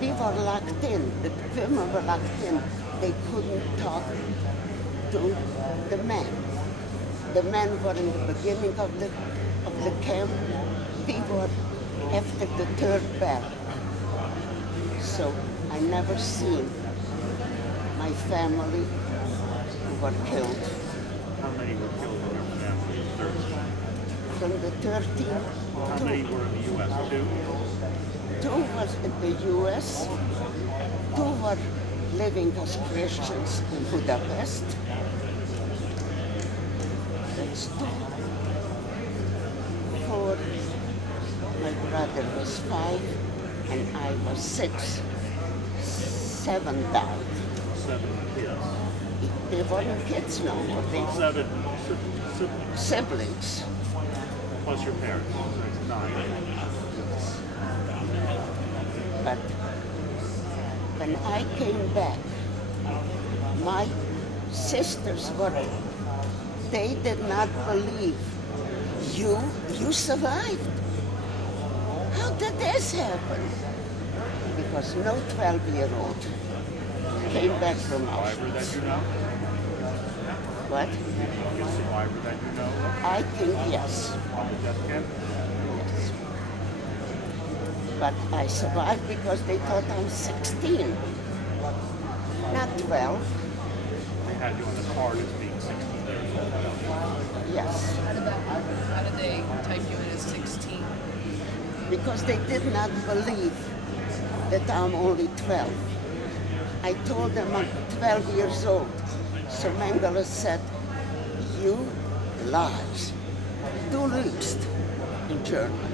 We were locked in. The women were locked in. They couldn't talk to the men. The men were in the beginning of the camp. We were after the third barrack. So I never seen my family who were killed. How many were killed in your family? 13. From the 13, How many were in the U.S.? 2? two was in the U.S., two were living as Christians in Budapest. That's 2. 4, my brother was 5, and I was 6. 7 died. 7 kids. They weren't kids no more, they were 7 siblings. siblings. Plus your parents. That's 9. But when I came back, my sisters were, they did not believe you survived. How did this happen? Because no 12-year-old came back from Survivor that Auschwitz. you know? What? A survivor that you know? I think yes. On the death camp? Yes. But I survived because they thought I'm 16, not 12. They had you on the card as being 16 years old. Yes. How did they type you in as 16? Because they did not believe that I'm only 12. I told them I'm 12 years old. So Mengele said, you lies. Du lügst in German.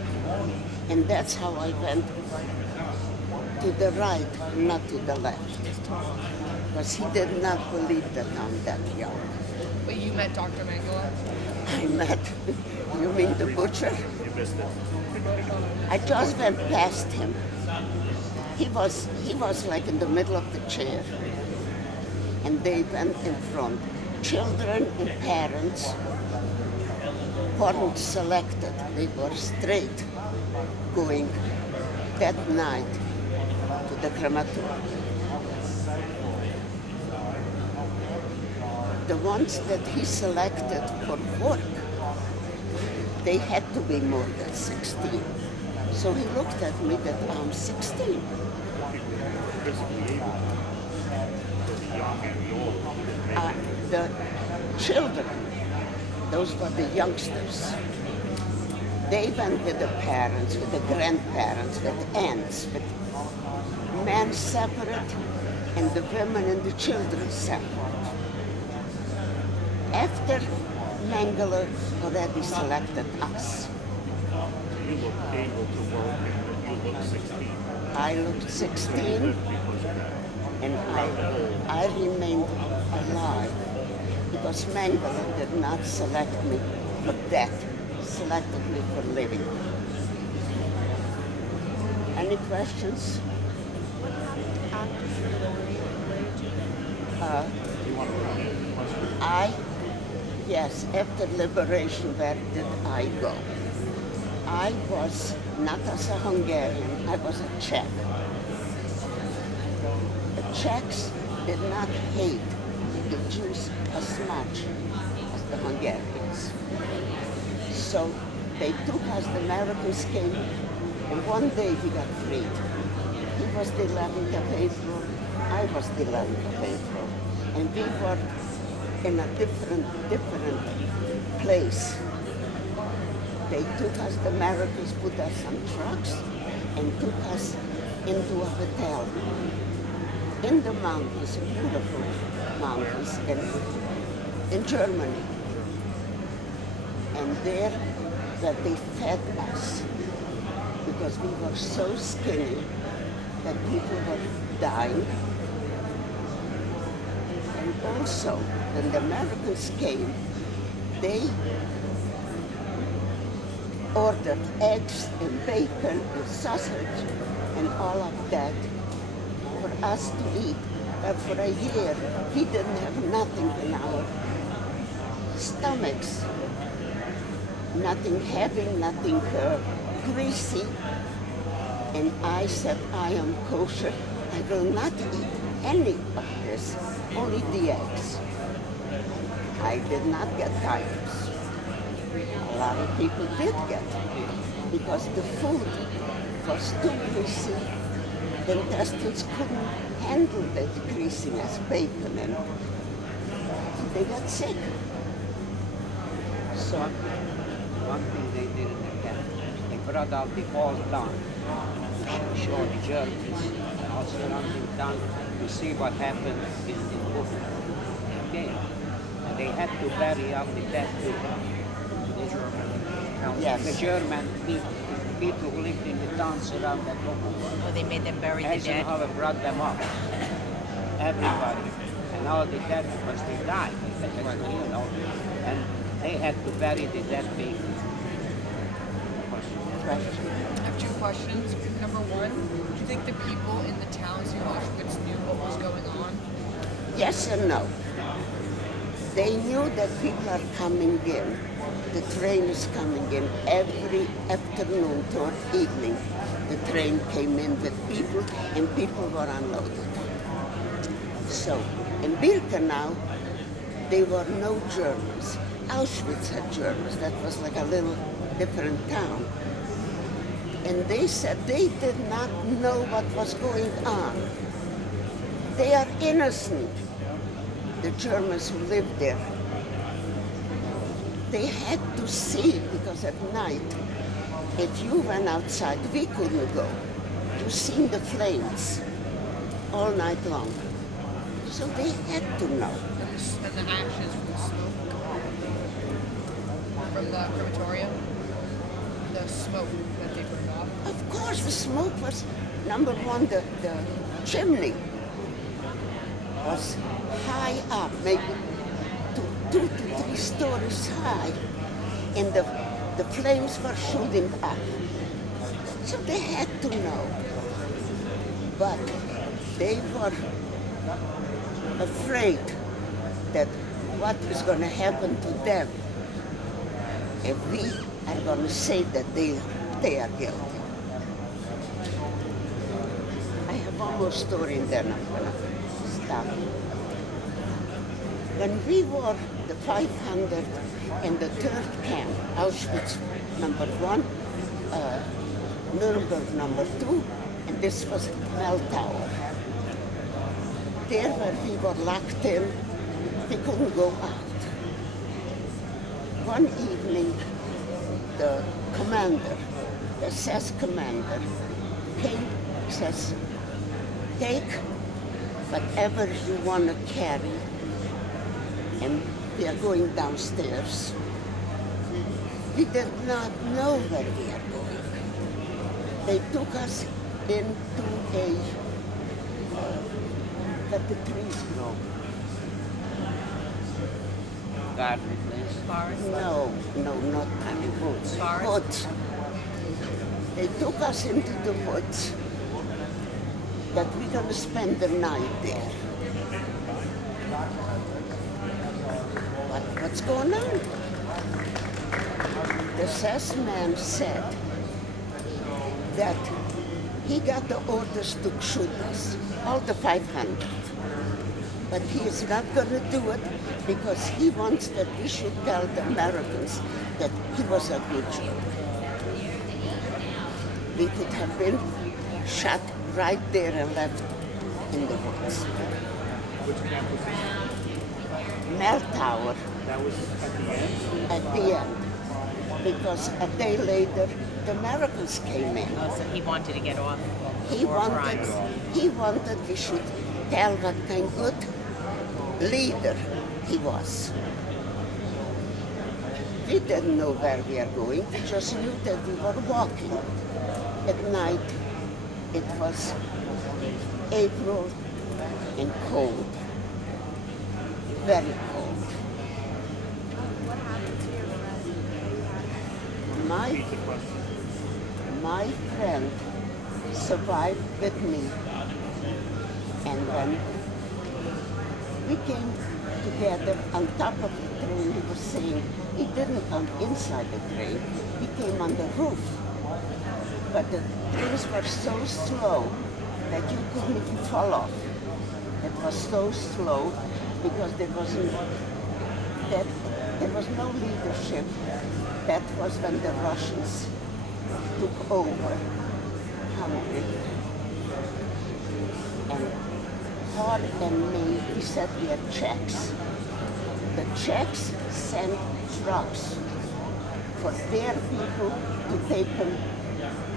And that's how I went to the right, not to the left. Because he did not believe that I'm that young. But you met Dr. Mengele? I met, you mean the butcher? You missed it. I just went past him. He was like in the middle of the chair. And they went in front. Children and parents weren't selected. They were straight going that night to the crematorium. The ones that he selected for work, they had to be more than 16. So he looked at me that I'm 16. Physically able to. For the young and the old. You didn't make it. The children, those were the youngsters. They went with the parents, with the grandparents, with aunts, with men separate and the women and the children separate. After Mengele already selected us. You look able to work and you look 16. I looked 16 Because of that. and I remained alive because Mengele did not select me for death, selected me for living. Any questions? Yes, after liberation, where did I go? I was not as a Hungarian, I was a Czech. The Czechs did not hate the Jews as much as the Hungarians. So they took us, the Americans came, and one day we got freed. He was the 11th of April, I was the 11th of April, and we were in a different place. They took us, the Americans put us on trucks and took us into a hotel in the mountains, beautiful mountains in Germany. And there that they fed us because we were so skinny that people were dying. And also, when the Americans came, they ordered eggs and bacon and sausage and all of that for us to eat. But for a year, we didn't have nothing in our stomachs. Nothing heavy, nothing greasy. And I said, I am kosher. I will not eat any of this, only the eggs. I did not get typhus. A lot of people did get it because the food was too greasy. The intestines couldn't handle that greasiness, bacon, and they got sick. So One thing they did in the camp, they brought out the whole town to show the Germans and all surrounding town to see what happened in Buffalo. Okay. And they had to bury out the dead people. Yes. The German people who lived in the towns around that Buffalo. Oh, they made them bury the dead. Eisenhower brought them up. Everybody. And all the dead because they died. You know. And they had to bury the dead people. I have two questions. Number one, do you think the people in the towns in Auschwitz knew what was going on? yes and no. They knew that people are coming in. The train is coming in every afternoon toward evening. The train came in with people and people were unloaded. So in Birkenau, there were no Germans. Auschwitz had Germans. That was like a little different town. And they said they did not know what was going on. They are innocent, the Germans who lived there. They had to see, because at night, if you went outside, we couldn't go. You seen the flames all night long. So they had to know. And the ashes from the smoke from the crematorium? The smoke that they burned off? Of course, the smoke was, number one, the chimney was high up, maybe 2 to 3 stories high, and the flames were shooting up. So they had to know. But they were afraid that what is going to happen to them if we are going to say that they are guilty. I have one more story and then I'm going to stop. When we were the 500 in the third camp, Auschwitz number 1, Nuremberg number 2, and this was Meltower. There where we were locked in, we couldn't go out. One evening, the commander, the SS commander, came, says, take whatever you want to carry, and we are going downstairs. We did not know where we are going. They took us into a, let the trees grow. Garden place. Forest. No, not Woods. Forest. woods. They took us into the woods that we're going to spend the night there. What's going on? The SS man said that he got the orders to shoot us, all the 500. But he is not going to do it because he wants that we should tell the Americans that he was a good Jew. We could have been shot right there and left in the woods. Which camp was this? Meltower That was at the end? at the end, because a day later the Americans came in. Oh, so he wanted to get off He war wanted, crimes. we should tell what kind of good leader he was. We didn't know where we are going, we just knew that we were walking. At night, it was April and cold, very cold. What happened to your friend? Repeat the question. My friend survived with me, and when we came together on top of the train, he was saying he didn't come inside the train, he came on the roof. but the trains were so slow that you couldn't even fall off. It was so slow because there was no leadership. That was when the Russians took over Hungary. And Hart and me, we said we had Czechs. The Czechs sent trucks for their people to take them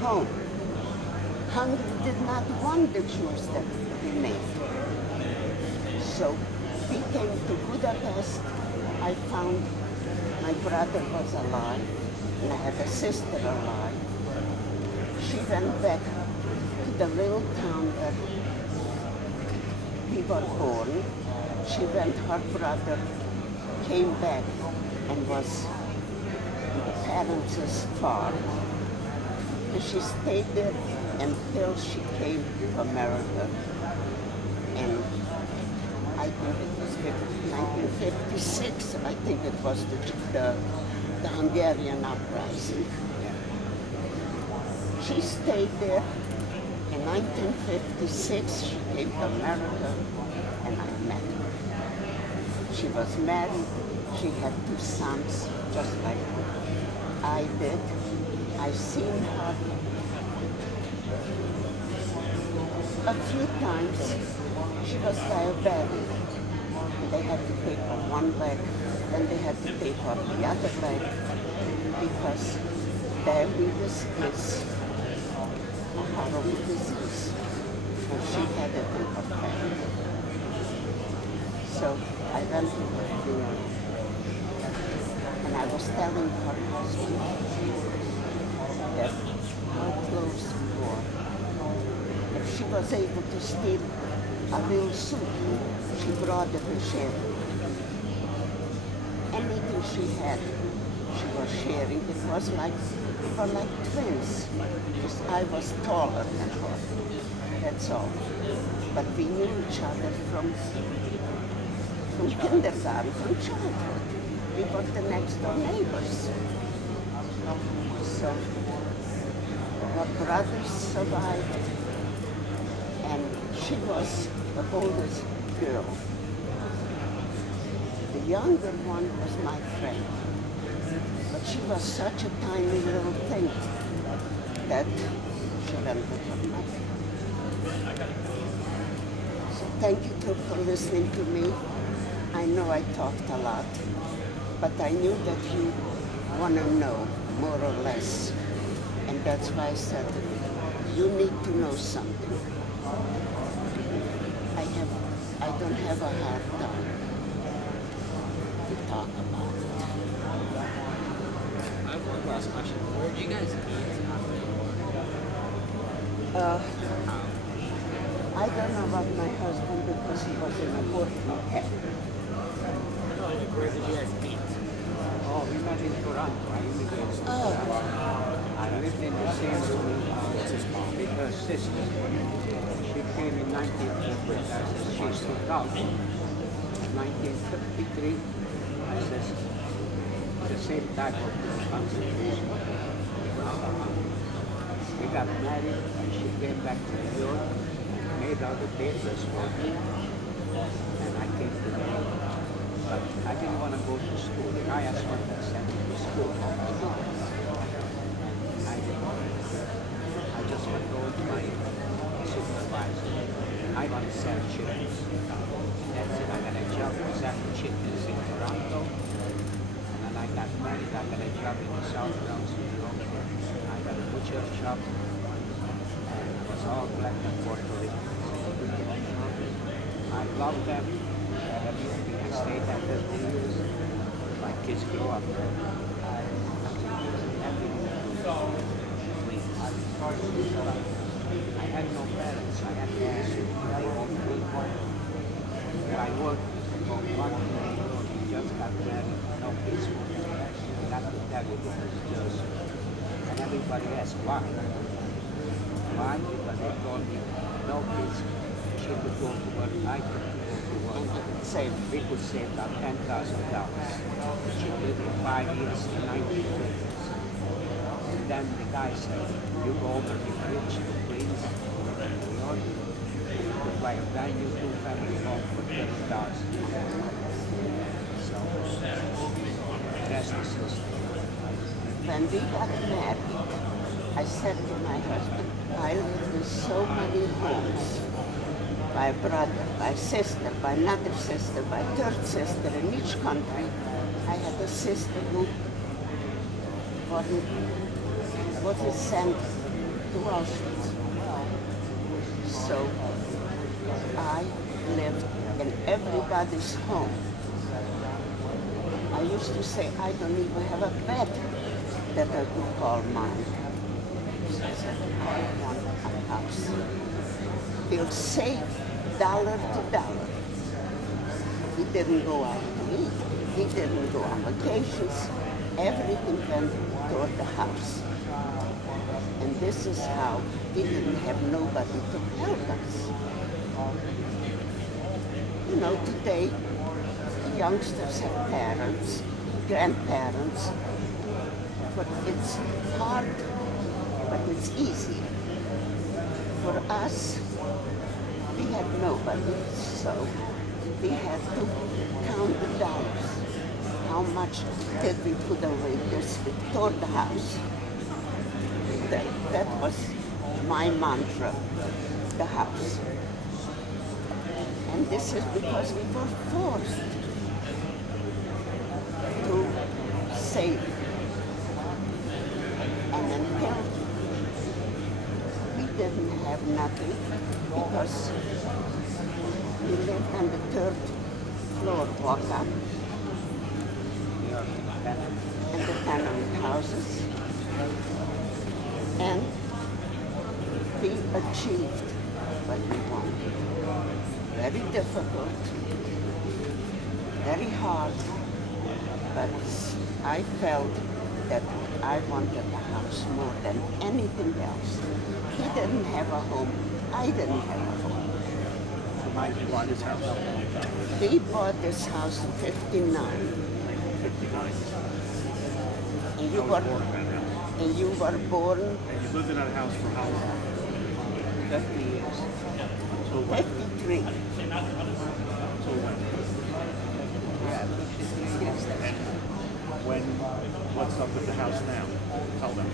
home. Hungary did not want the Jews that remained. So we came to Budapest. I found my brother was alive, and I had a sister alive. She went back to the little town where we were born. She went, her brother came back and was in the parents' farm. And she stayed there until she came to America. And I think it was 1956, I think it was the Hungarian uprising. She stayed there. In 1956, she came to America, and I met her. She was married. She had 2 sons, just like I did. I seen her a few times. She was diabetic. They had to take off one leg, then they had to take off the other leg because diabetes is a horrible disease. And she had it in her family. So I went to her funeral, and I was telling her husband that how close we were. If she was able to steal a little soup, she brought it to share. Anything she had, she was sharing. It was like, we were like twins. Just I was taller than her, that's all. But we knew each other from kindergarten, from childhood. We were the next door neighbors. So her brother survived, and she was the oldest girl. The younger one was my friend, but she was such a tiny little thing that she went with her mother. So thank you too for listening to me. I know I talked a lot, but I knew that you want to know more or less, and that's why I said you need to know something. I don't have a hard time to talk about it. I have one last question. Where did you guys meet after the war? I don't know about my husband because he was in a working camp. No, like where did you guys meet? Oh, we met in Toronto. I immigrated to Oh. Toronto. I lived in the same room with her sister. She came in 1950. She took out. 1953. I said, the same type of concentration. We got married and she came back to New York, made all the papers for me, and I came to New York. But I didn't want to go to school. The guy asked me to send me to school. I didn't want to. I just went over to my supervisor. I want to sell chickens. That's it. I got a job selling chickens in Toronto. And then I got married. I got a job in the South Bronx, New York. I got a butcher shop. And it was all black and Puerto Rican. I love them. I stayed there 50 years. My kids grew up there. I had no parents. I had no they owned me. I worked for one year. We just got married. No kids. Not to tell you this is just. And everybody asked why. Why? Because they told me no kids. She could go to work. I could go to work. We could save about $10,000. She did it 5 years, 19 years. then the guy said, you go over to Bridge, to Queens, New York, to buy a brand new two-family home for $30,000. So, the rest is history. When we got married, I said to my husband, I lived in so many homes. My brother, my sister, my another sister, my third sister in each country. I had a sister who wasn't sent to Auschwitz. So I lived in everybody's home. I used to say, I don't even have a bed that I could call mine. So I said, I want a house. We'll save dollar to dollar. We didn't go out to eat. We didn't go on vacations. Everything went toward the house. And this is how we didn't have nobody to help us. You know, today, youngsters have parents, grandparents, but it's hard, but it's easy. For us, we had nobody, so we had to count the dollars. How much did we put away this week toward the house? That was my mantra, the house. And this is because we were forced to save. And until we didn't have nothing, because we lived on the third floor, walk up, and the tenement houses. And we achieved what we wanted. Very difficult, very hard, but I felt that I wanted a house more than anything else. He didn't have a home, I didn't have a home. Why did you buy this house? We bought this house in '59. 59. And you I was were, born in that house. and you were born And you lived in that house for how long? 50 years. Until when? 53. Until when? Yeah, 53 years. And when, what's up with the house now? Tell them.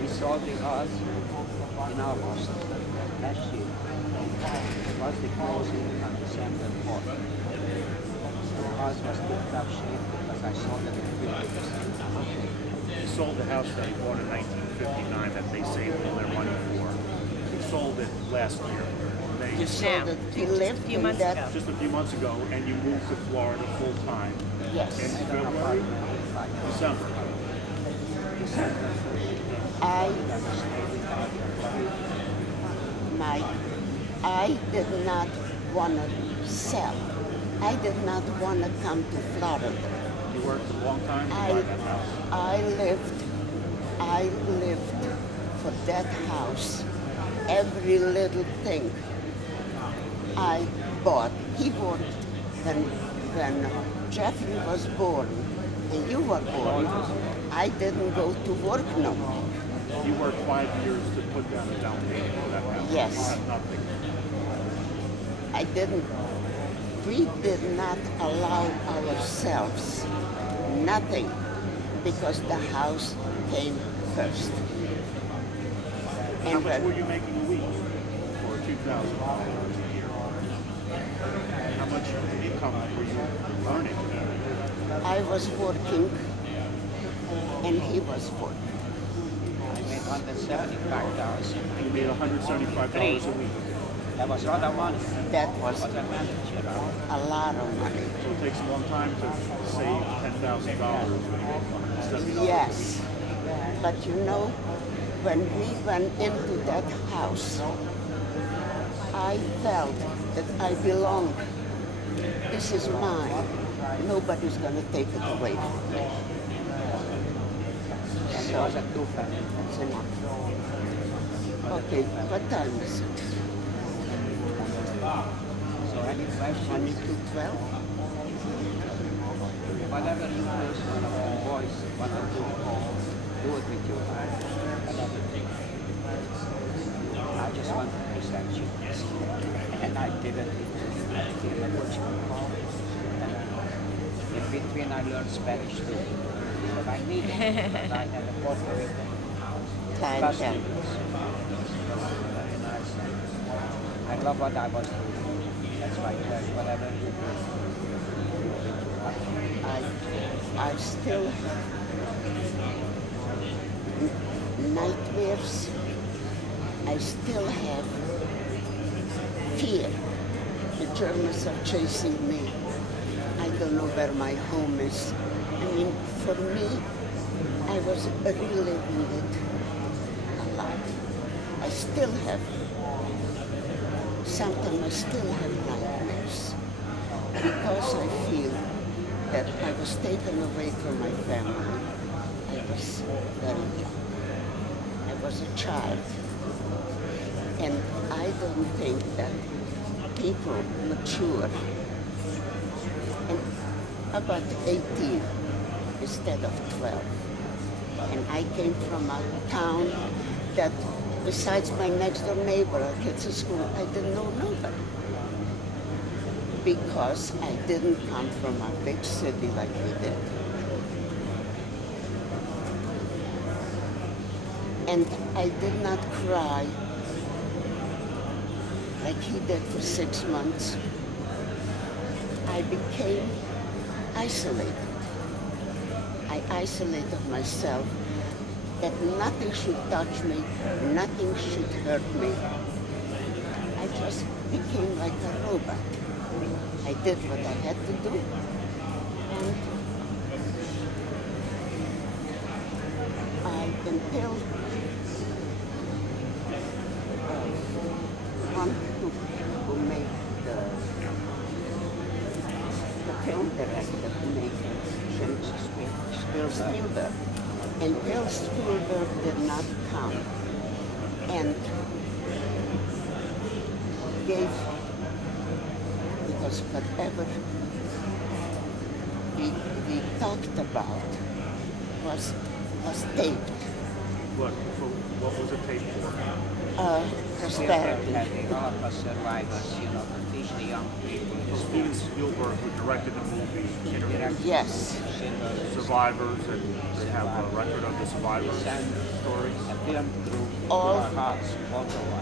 We sold the house in August last year. It was the closing on December 4th. So the house was in tough shape because I sold it in 50%. You sold the house that you bought in 1959 that they saved all their money for. You sold it last year. They, Just So now. that we Just a lived few in months that- ago. just a few months ago, and you moved to Florida full time. Yes. In February? December. I did not want to sell. I did not want to come to Florida. You worked a long time to buy that house. I lived for that house. Every little thing I bought. He bought when Jeffrey was born and you were born. I didn't go to work no more. You worked 5 years to put down the down payment for that house. Yes. You had nothing. I didn't. We did not allow ourselves nothing because the house came first. How And much were when you making a week for $2,000 a year? How much income were you earning? I was working and he was working. I made $175,000. You made $175 a week. That was a lot of money. That I was was a manager. a lot of money. So it takes a long time to save $10,000 when you make $170 a Yes. But you know, when we went into that house, I felt that I belonged. This is mine. Nobody's going to take it away from me. And it So was a two-family. that's enough. Okay, what time is it? So any questions? 1 to 12? Whatever you choose, one of the boys want to do. do it with you. I just want to present you. And I did it. I became a coaching call. And in between I learned Spanish too. But I need it. Because I had a Puerto Rican Time, customers. Very nice. I love what I was doing. That's why whatever you do. I still have nightmares. I still have fear. The Germans are chasing me. I don't know where my home is. I mean, for me, I was reliving it a lot. I still have, sometimes I still have nightmares because I feel that I was taken away from my family. I was very young. I was a child. And I don't think that people mature and about 18 instead of 12. And I came from a town that besides my next door neighbor at kids at school, I didn't know nobody. Because I didn't come from a big city like he did. And I did not cry like he did for 6 months. I became isolated. I isolated myself that nothing should touch me, nothing should hurt me. I just became like a robot. I did what I had to do. And until one who made the film director who made Spielberg. And Bill Spielberg did not come and gave, because whatever we talked about was taped. What was it taped for? Prosperity. Having all of us survivors, you know, to teach the young people. Steven Spielberg, who directed the movie, interviewed Yes. survivors, and they have a record of the survivors' stories. A film through All- our hearts, both of us.